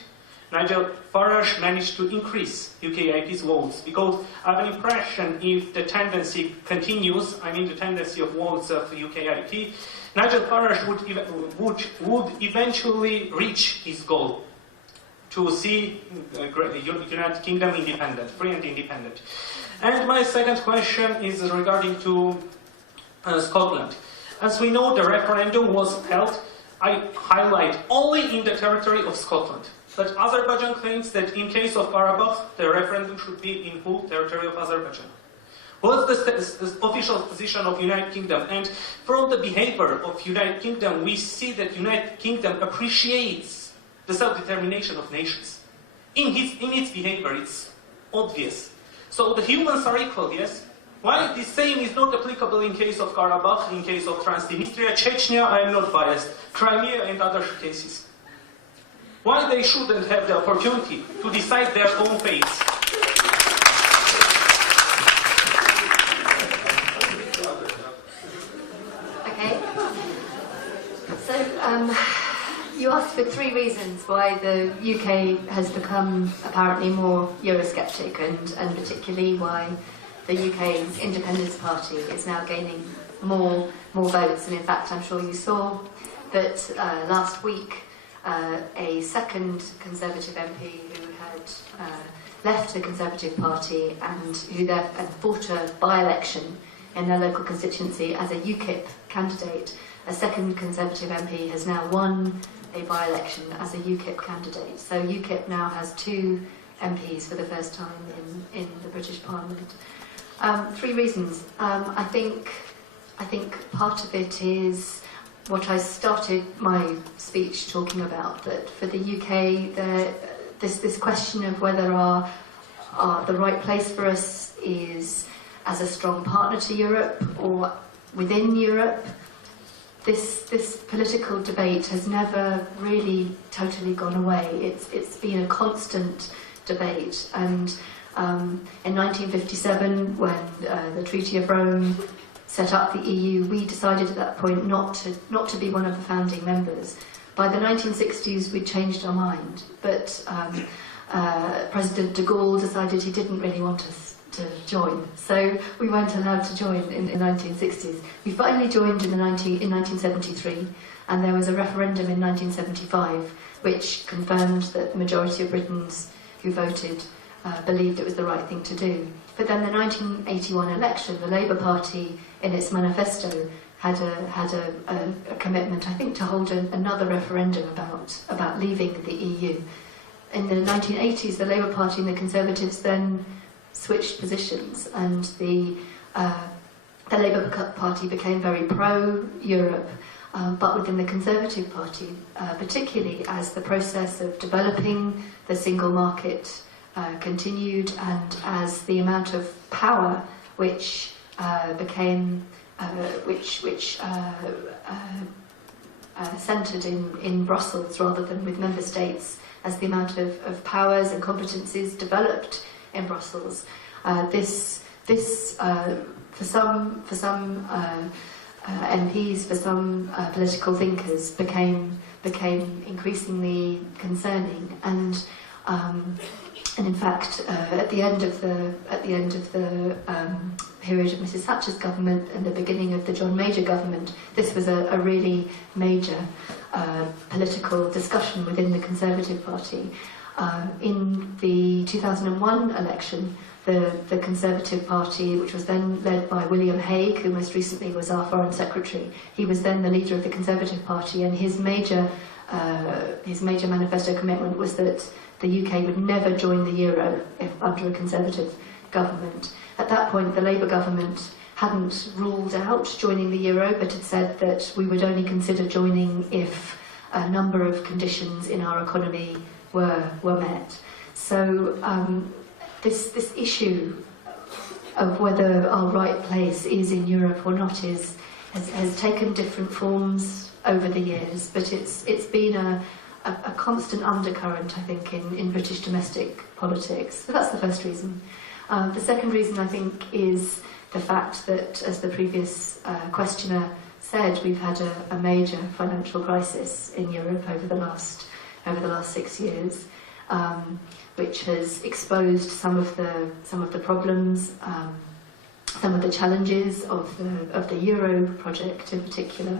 Nigel Farage managed to increase UKIP's votes, because I have an impression if the tendency continues, the tendency of votes of UKIP, Nigel Farage would eventually reach his goal to see United Kingdom independent, free and independent. And my second question is regarding to Scotland. As we know, the referendum was held, I highlight, only in the territory of Scotland. But Azerbaijan claims that in case of Karabakh, the referendum should be in full territory of Azerbaijan. What's the official position of United Kingdom? And from the behavior of United Kingdom, we see that United Kingdom appreciates the self-determination of nations. In its behavior, it's obvious. So the humans are equal, yes? Why the same is not applicable in case of Karabakh, in case of Transnistria, Chechnya, I am not biased, Crimea and other cases? Why they shouldn't have the opportunity to decide their own fates? Okay. So, you asked for three reasons why the UK has become apparently more Eurosceptic, and particularly why the UK's Independence Party is now gaining more votes. And in fact, I'm sure you saw that last week a second Conservative MP who had left the Conservative Party and who fought a by-election in their local constituency as a UKIP candidate, a second Conservative MP has now won a by-election as a UKIP candidate. So UKIP now has two MPs for the first time in the British Parliament. Three reasons. I think part of it is what I started my speech talking about, that for the UK, this question of whether our the right place for us is as a strong partner to Europe or within Europe. This political debate has never really totally gone away. It's been a constant debate, and in 1957, when the Treaty of Rome set up the EU, we decided at that point not to be one of the founding members. By the 1960s, we changed our mind, but President de Gaulle decided he didn't really want us to join, so we weren't allowed to join in the 1960s. We finally joined in 1973, and there was a referendum in 1975 which confirmed that the majority of Britons who voted believed it was the right thing to do. But then the 1981 election, the Labour Party in its manifesto had a commitment, I think, to hold another referendum about leaving the EU. In the 1980s, the Labour Party and the Conservatives then switched positions, and the Labour Party became very pro-Europe, but within the Conservative Party, particularly as the process of developing the single market continued, and as the amount of power which centred in Brussels rather than with member states, as the amount of powers and competencies developed in Brussels. This for some MPs, for some political thinkers, became increasingly concerning, and in fact, at the end of the period of Mrs. Thatcher's government and the beginning of the John Major government, this was a really major political discussion within the Conservative Party. In the 2001 election, the Conservative Party, which was then led by William Hague, who most recently was our Foreign Secretary, he was then the leader of the Conservative Party, and his major manifesto commitment was that the UK would never join the euro under a Conservative government. At that point, the Labour government hadn't ruled out joining the euro, but had said that we would only consider joining if a number of conditions in our economy were met. So this issue of whether our right place is in Europe or not has taken different forms over the years, but it's been a constant undercurrent, I think, in British domestic politics. So that's the first reason. The second reason, I think, is the fact that, as the previous questioner said, we've had a major financial crisis in Europe over the last 6 years, which has exposed some of the problems, some of the challenges of the euro project in particular,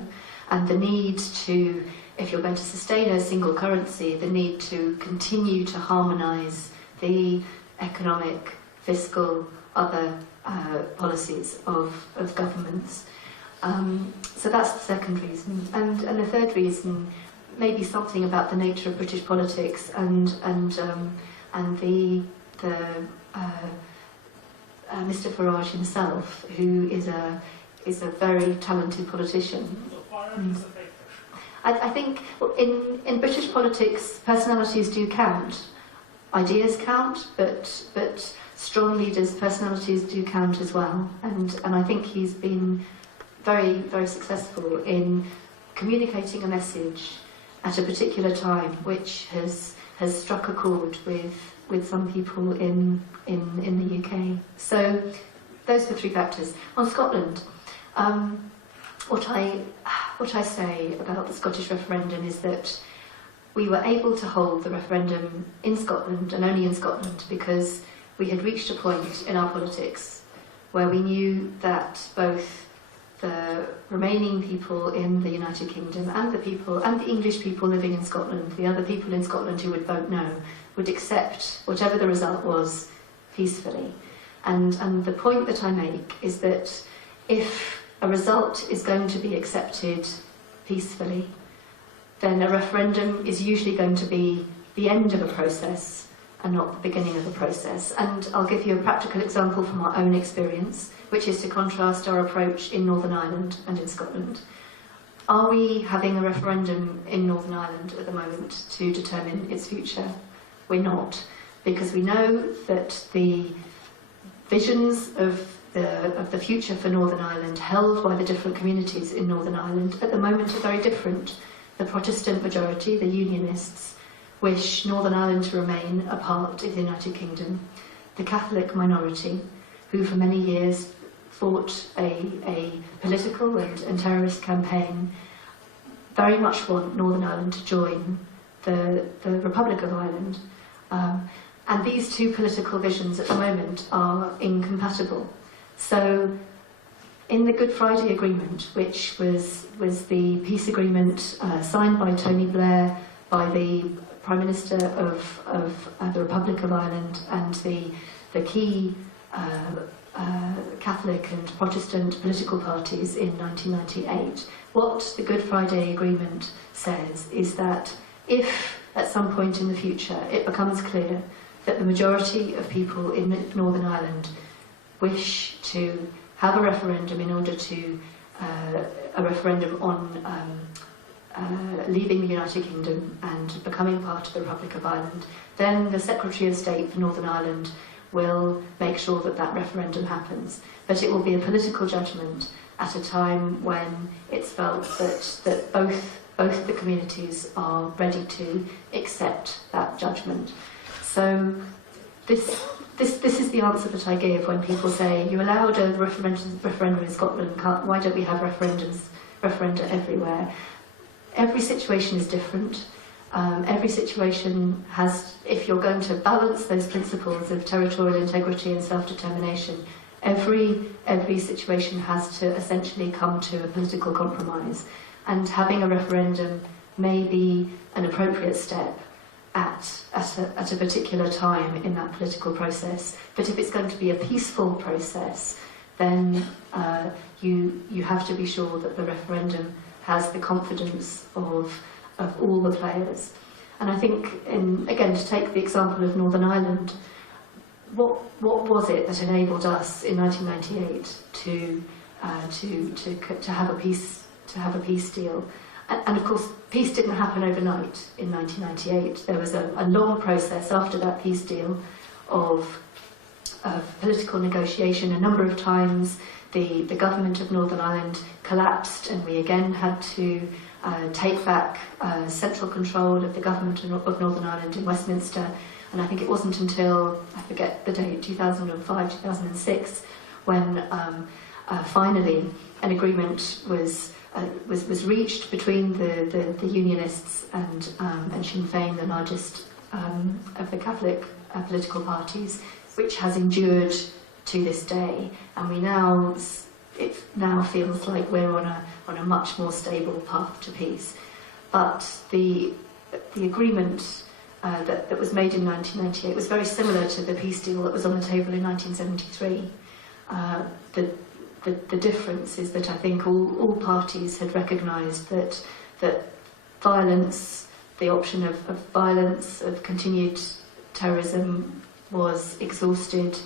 and the need to, if you're going to sustain a single currency, the need to continue to harmonise the economic, fiscal, other policies of governments. So that's the second reason. And the third reason, maybe something about the nature of British politics and Mr. Farage himself, who is a very talented politician. I think in British politics, personalities do count. Ideas count, but strong leaders' personalities do count as well. And I think he's been very, very successful in communicating a message at a particular time, which has struck a chord with some people in the UK. So those are the three factors. On Scotland, what I say about the Scottish referendum is that we were able to hold the referendum in Scotland, and only in Scotland, because we had reached a point in our politics where we knew that both the remaining people in the United Kingdom and the English people living in Scotland, the other people in Scotland who would vote no, would accept whatever the result was peacefully. And the point that I make is that if a result is going to be accepted peacefully, then a referendum is usually going to be the end of a process and not the beginning of a process. And I'll give you a practical example from our own experience, which is to contrast our approach in Northern Ireland and in Scotland. Are we having a referendum in Northern Ireland at the moment to determine its future? We're not. because we know that the visions of the future for Northern Ireland held by the different communities in Northern Ireland at the moment are very different. The Protestant majority, the Unionists, wish Northern Ireland to remain a part of the United Kingdom. The Catholic minority, who for many years fought a political and terrorist campaign, very much want Northern Ireland to join the Republic of Ireland. And these two political visions at the moment are incompatible. So in the Good Friday Agreement, which was the peace agreement signed by Tony Blair, by the Prime Minister of the Republic of Ireland, and the key Catholic and Protestant political parties in 1998, what the Good Friday Agreement says is that if at some point in the future it becomes clear that the majority of people in Northern Ireland wish to have a referendum in order to a referendum on leaving the United Kingdom and becoming part of the Republic of Ireland, then the Secretary of State for Northern Ireland will make sure that that referendum happens. But it will be a political judgment at a time when it's felt that both the communities are ready to accept that judgment. So this is the answer that I give when people say, you allowed a referendum in Scotland, why don't we have referenda everywhere? Every situation is different. Every situation has, if you're going to balance those principles of territorial integrity and self-determination, every situation has to essentially come to a political compromise. And having a referendum may be an appropriate step at a particular time in that political process. But if it's going to be a peaceful process, then you have to be sure that the referendum has the confidence of all the players. And I think, again, to take the example of Northern Ireland, what was it that enabled us in 1998 to have a peace deal? And of course, peace didn't happen overnight in 1998. There was a long process after that peace deal of political negotiation. A number of times the government of Northern Ireland collapsed, and we again had to take back central control of the government of Northern Ireland in Westminster. And I think it wasn't until, I forget the date, 2005, 2006, when finally an agreement was reached between the Unionists and Sinn Féin, the largest of the Catholic political parties, which has endured to this day. And it now feels like we're on a much more stable path to peace. But the agreement that was made in 1998 was very similar to the peace deal that was on the table in 1973. The difference is that I think all parties had recognised that violence, the option of violence, of continued terrorism was exhausted,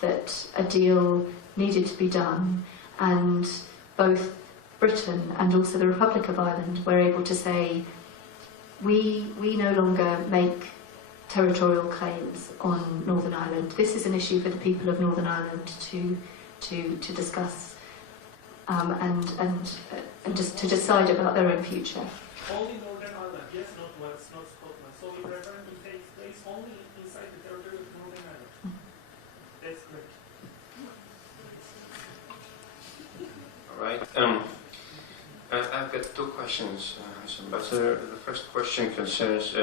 that a deal needed to be done, and both Britain and also the Republic of Ireland were able to say, we no longer make territorial claims on Northern Ireland. This is an issue for the people of Northern Ireland to discuss and just to decide about their own future. Only Northern Ireland, yes, not West, not Scotland. So the referendum takes place only inside the territory of Northern Ireland. That's great. All right. I've got two questions, Mr. Ambassador. The first question concerns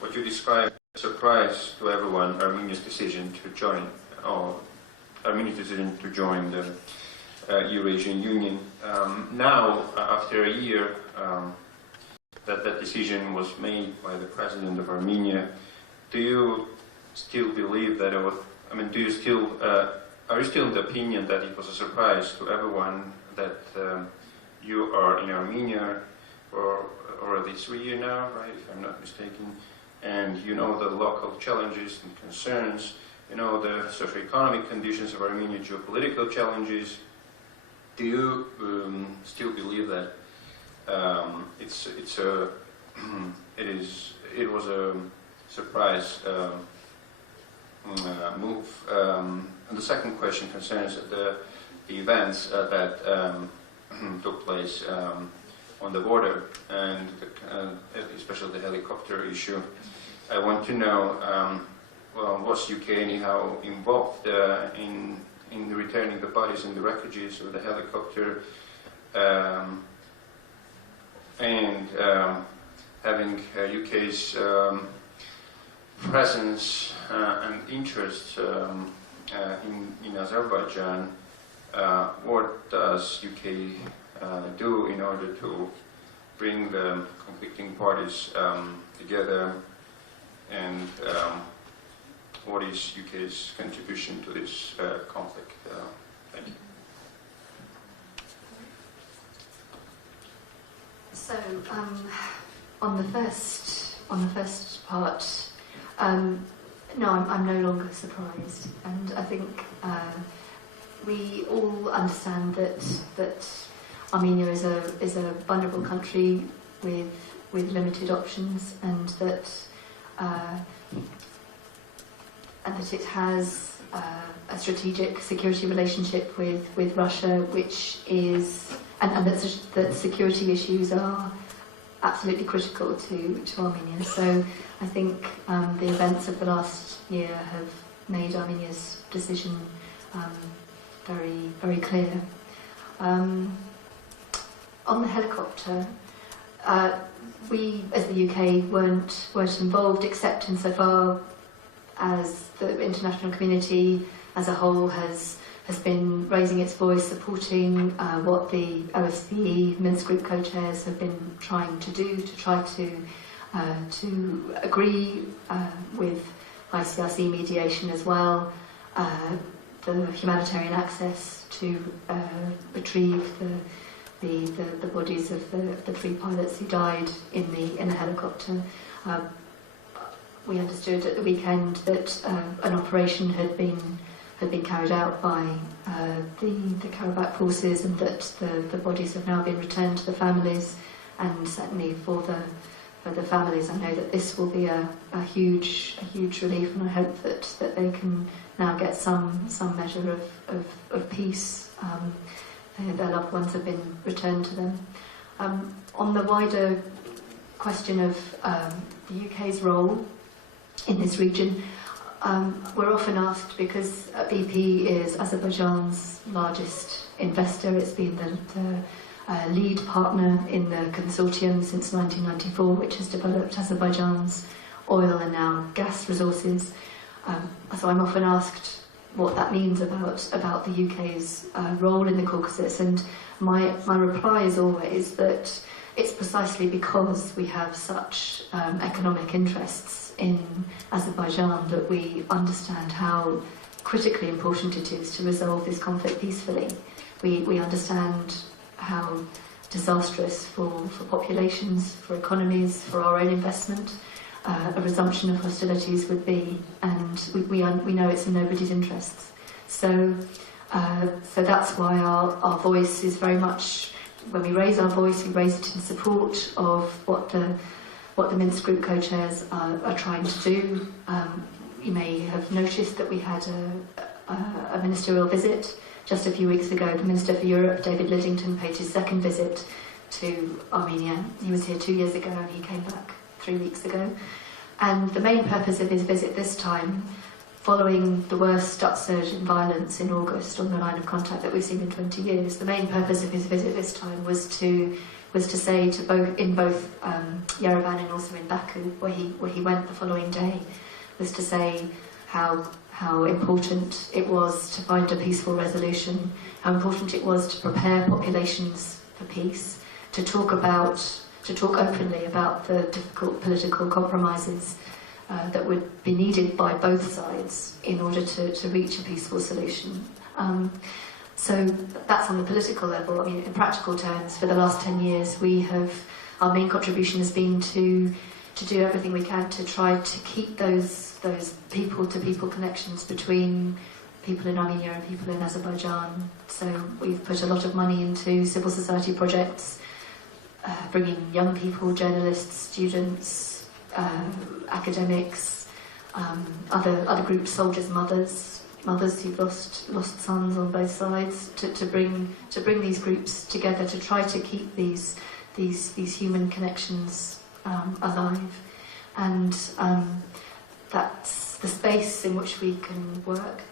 what you described as a surprise to everyone, Armenia's decision to join, or Armenia's decision to join the Eurasian Union. Now, after a year that decision was made by the president of Armenia, do you still believe that it was, are you still in the opinion that it was a surprise to everyone that you are in Armenia for already 3 years now, right, if I'm not mistaken, and you know the local challenges and concerns, you know the socio-economic conditions of Armenia, geopolitical challenges? Do you still believe that it was a surprise move. And the second question concerns the events that took place on the border, and especially the helicopter issue. I want to know, was UK anyhow involved in returning the bodies and the wreckages of the helicopter, and having UK's presence and interest in Azerbaijan? What does UK do in order to bring the conflicting parties together, and what is UK's contribution to this conflict? Thank you. So, on the first part, no, I'm no longer surprised, and I think we all understand that Armenia is a vulnerable country with limited options, and that it has a strategic security relationship with Russia, which is and that security issues are absolutely critical to Armenia. So I think the events of the last year have made Armenia's decision very, very clear. On the helicopter, we, as the UK, weren't involved, except insofar as the international community as a whole has been raising its voice, supporting what the OSCE Minsk Group co-chairs have been trying to do to try to agree with ICRC mediation as well, the humanitarian access to retrieve the bodies of the three pilots who died in the helicopter. We understood at the weekend that an operation had been carried out by the Karabakh forces, and that the bodies have now been returned to the families. And certainly for the families, I know that this will be a huge relief, and I hope that they can now get some measure of peace. Their loved ones have been returned to them. On the wider question of the UK's role in this region, we're often asked, because BP is Azerbaijan's largest investor. It's been the lead partner in the consortium since 1994, which has developed Azerbaijan's oil and now gas resources. So I'm often asked what that means about the UK's role in the Caucasus, and my reply is always that it's precisely because we have such economic interests in Azerbaijan that we understand how critically important it is to resolve this conflict peacefully. We understand how disastrous for populations, for economies, for our own investment, a resumption of hostilities would be, and we know it's in nobody's interests. So that's why our voice is very much, when we raise our voice, we raise it in support of what the Minsk Group co-chairs are trying to do. You may have noticed that we had a ministerial visit just a few weeks ago. The Minister for Europe, David Lidington, paid his second visit to Armenia. He was here 2 years ago and he came back 3 weeks ago. And the main purpose of his visit this time, following the worst upsurge in violence in August on the line of contact that we've seen in 20 years, the main purpose of his visit this time was to say to both Yerevan and also in Baku, where he went the following day, was to say how important it was to find a peaceful resolution, how important it was to prepare populations for peace, to talk openly about the difficult political compromises that would be needed by both sides in order to reach a peaceful solution. So that's on the political level. I mean, in practical terms, for the last 10 years, our main contribution has been to do everything we can to try to keep those people-to-people connections between people in Armenia and people in Azerbaijan. So we've put a lot of money into civil society projects, bringing young people, journalists, students, academics, other groups, soldiers' mothers who've lost sons on both sides, to bring these groups together to try to keep these human connections alive, and that's the space in which we can work.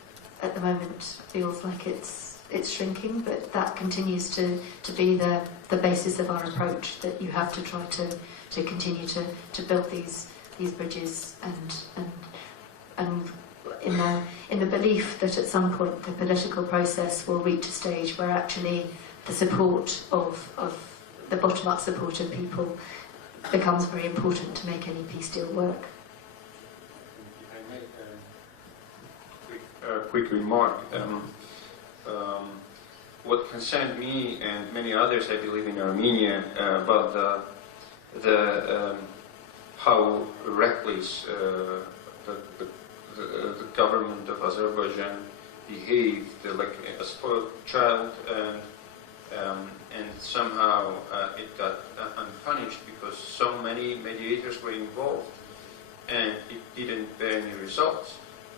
At the moment, feels like it's shrinking, but that continues to be the basis of our approach. That you have to try to continue to build these bridges, and in the belief that at some point the political process will reach a stage where actually the support of the bottom-up support of people becomes very important to make any peace deal work. If I make a quick remark, what concerned me and many others, I believe, in Armenia about the how reckless the government of Azerbaijan behaved like a spoiled child, and somehow it got unpunished because so many mediators were involved and it didn't bear any results.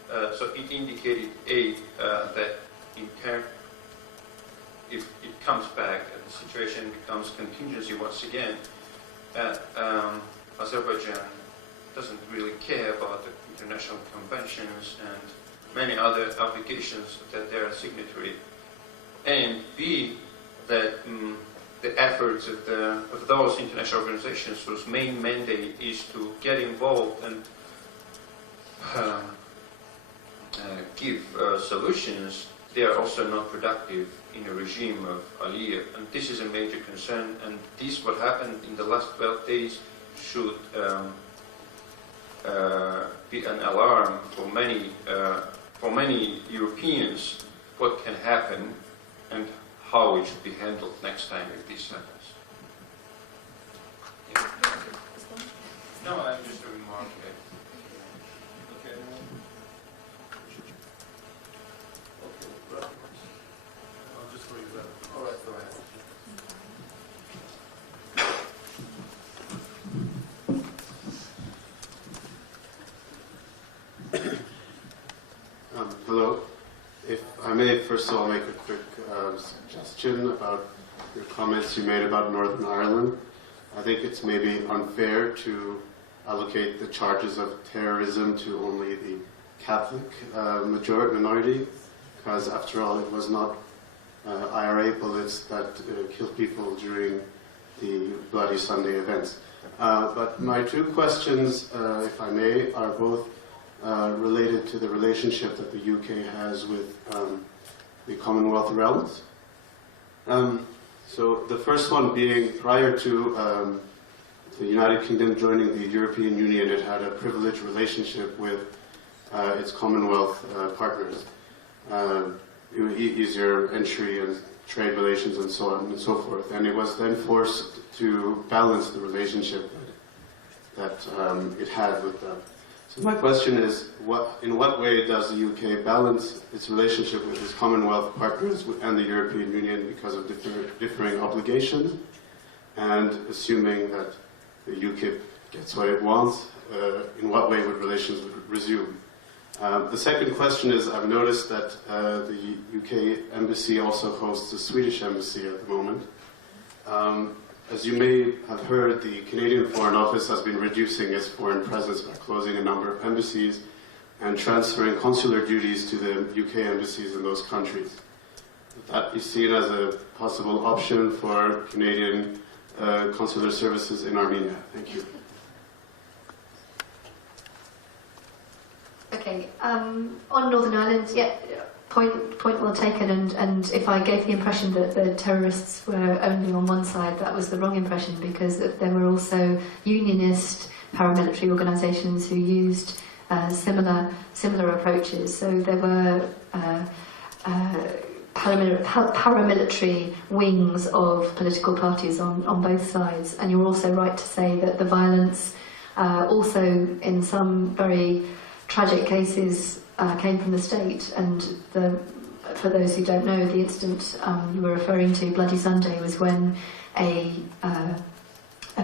So it indicated that if it comes back and the situation becomes contingency once again, Azerbaijan doesn't really care about the international conventions and many other obligations that they are signatory, and B, that the efforts of those international organizations whose main mandate is to get involved and give solutions, they are also not productive in a regime of Aliyev, and this is a major concern, and this what happened in the last 12 days should be an alarm for many Europeans what can happen and how it should be handled next time if this happens. Yeah. No, I'm just a remark. Okay. I'll just read that. All right, go ahead. Hello. If I may, first of all, make a quick suggestion about your comments you made about Northern Ireland. I think it's maybe unfair to allocate the charges of terrorism to only the Catholic minority, because after all, it was not IRA bullets that killed people during the Bloody Sunday events. But my two questions, if I may, are both related to the relationship that the UK has with the Commonwealth realms. So the first one being, prior to the United Kingdom joining the European Union, it had a privileged relationship with its Commonwealth partners. Easier entry and trade relations and so on and so forth. And it was then forced to balance the relationship that it had with them. So my question is, in what way does the UK balance its relationship with its Commonwealth partners and the European Union because of differing obligations, and assuming that the UK gets what it wants, in what way would relations resume? The second question is, I've noticed that the UK embassy also hosts a Swedish embassy at the moment. As you may have heard, the Canadian Foreign Office has been reducing its foreign presence by closing a number of embassies and transferring consular duties to the UK embassies in those countries. Would that be seen as a possible option for Canadian consular services in Armenia? Thank you. Okay, on Northern Ireland, yeah, point well taken, and if I gave the impression that the terrorists were only on one side, that was the wrong impression, because there were also unionist paramilitary organisations who used similar approaches. So there were paramilitary wings of political parties on both sides, and you're also right to say that the violence also in some very tragic cases came from the state, and for those who don't know, the incident you were referring to, Bloody Sunday, was when a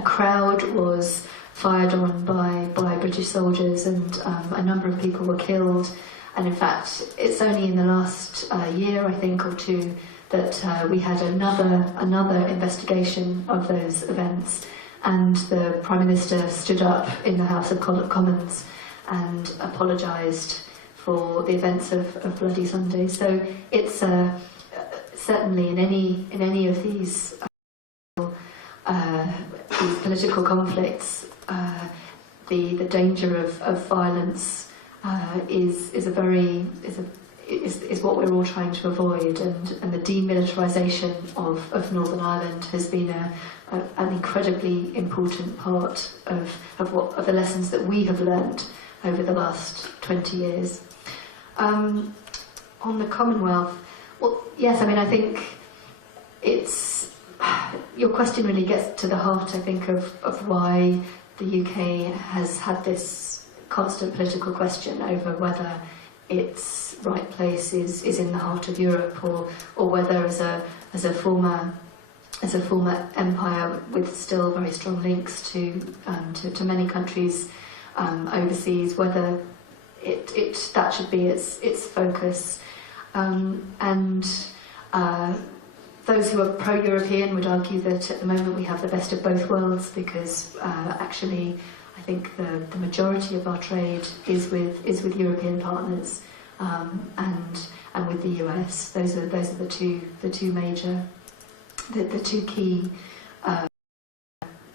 crowd was fired on by British soldiers, and a number of people were killed. And in fact, it's only in the last year, I think, or two, that we had another investigation of those events, and the Prime Minister stood up in the House of Commons and apologised for the events of Bloody Sunday. So it's certainly in any of these political conflicts, the danger of violence is what we're all trying to avoid, and the demilitarisation of Northern Ireland has been an incredibly important part of the lessons that we have learned over the last 20 years. On the Commonwealth, well, yes, I mean, I think your question really gets to the heart, I think, of why the UK has had this constant political question over whether its right place is in the heart of Europe, or whether as a former empire with still very strong links to many countries overseas, whether that should be its focus. Those who are pro-European would argue that at the moment we have the best of both worlds, because actually I think the majority of our trade is with European partners, and with the US. Those are the two major, the two key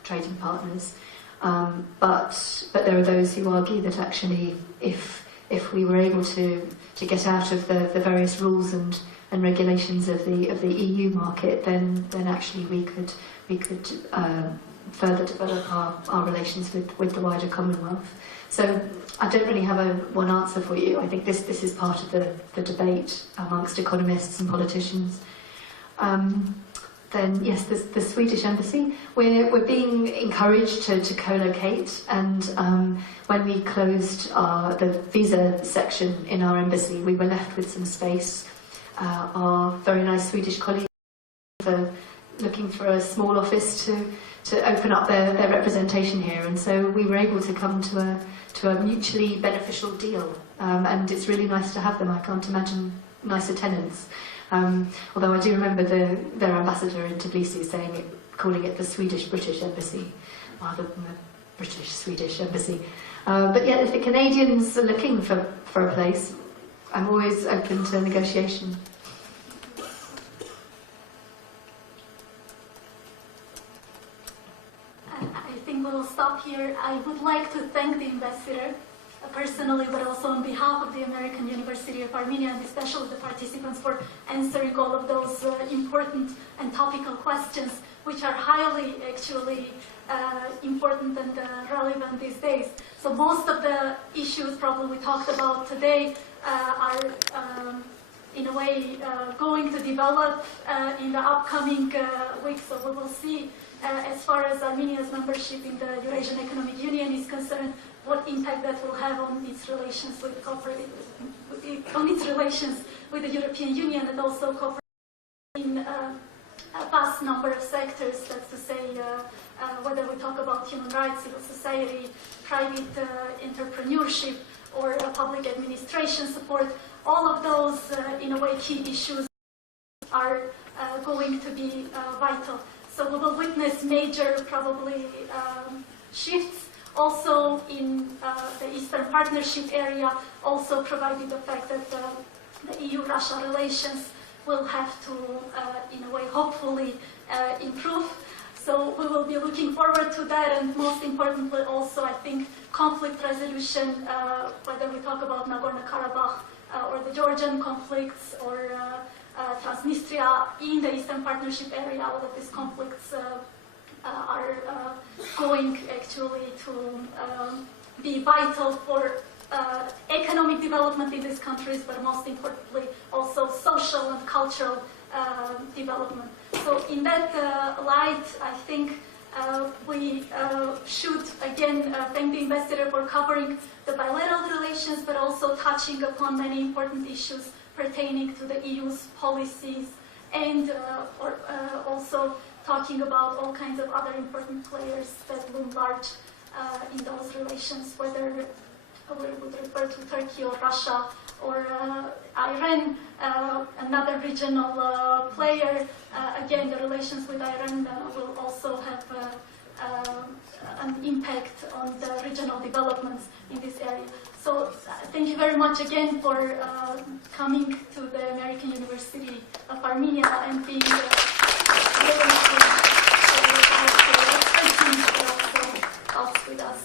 trading partners. But there are those who argue that actually if we were able to get out of the various rules and regulations of the EU market, then actually we could further develop our relations with the wider Commonwealth. So I don't really have one answer for you. I think this is part of the debate amongst economists and politicians. Then yes, the Swedish embassy. We're being encouraged to co-locate, and when we closed the visa section in our embassy, we were left with some space. Our very nice Swedish colleagues were looking for a small office to open up their representation here, and so we were able to come to a mutually beneficial deal, and it's really nice to have them. I can't imagine nicer tenants. Although I do remember their ambassador in Tbilisi calling it the Swedish-British embassy rather than the British-Swedish embassy. But yeah, if the Canadians are looking for a place, I'm always open to negotiation. I think we'll stop here. I would like to thank the ambassador personally, but also on behalf of the American University of Armenia, and especially the participants, for answering all of those important and topical questions, which are highly actually important and relevant these days. So most of the issues probably we talked about today are in a way going to develop in the upcoming weeks. So we will see, as far as Armenia's membership in the Eurasian Economic Union is concerned, what impact that will have on its relations with the European Union, and also cooperate in a vast number of sectors. That's to say, whether we talk about human rights, civil society, private entrepreneurship, or public administration support. All of those, in a way, key issues are going to be vital. So we will witness major, probably, shifts also in the Eastern Partnership area, also provided the fact that the EU-Russia relations will have to, in a way, hopefully improve. So we will be looking forward to that, and most importantly also, I think, conflict resolution, whether we talk about Nagorno-Karabakh or the Georgian conflicts, or Transnistria in the Eastern Partnership area. All of these conflicts are going actually to be vital for economic development in these countries, but most importantly also social and cultural development. So in that light, I think we should again thank the ambassador for covering the bilateral relations, but also touching upon many important issues pertaining to the EU's policies, and also talking about all kinds of other important players that loom large in those relations, whether we would refer to Turkey or Russia or Iran, another regional player. Again, the relations with Iran will also have an impact on the regional developments in this area. So thank you very much again for coming to the American University of Armenia and being willing to share your expertise with us.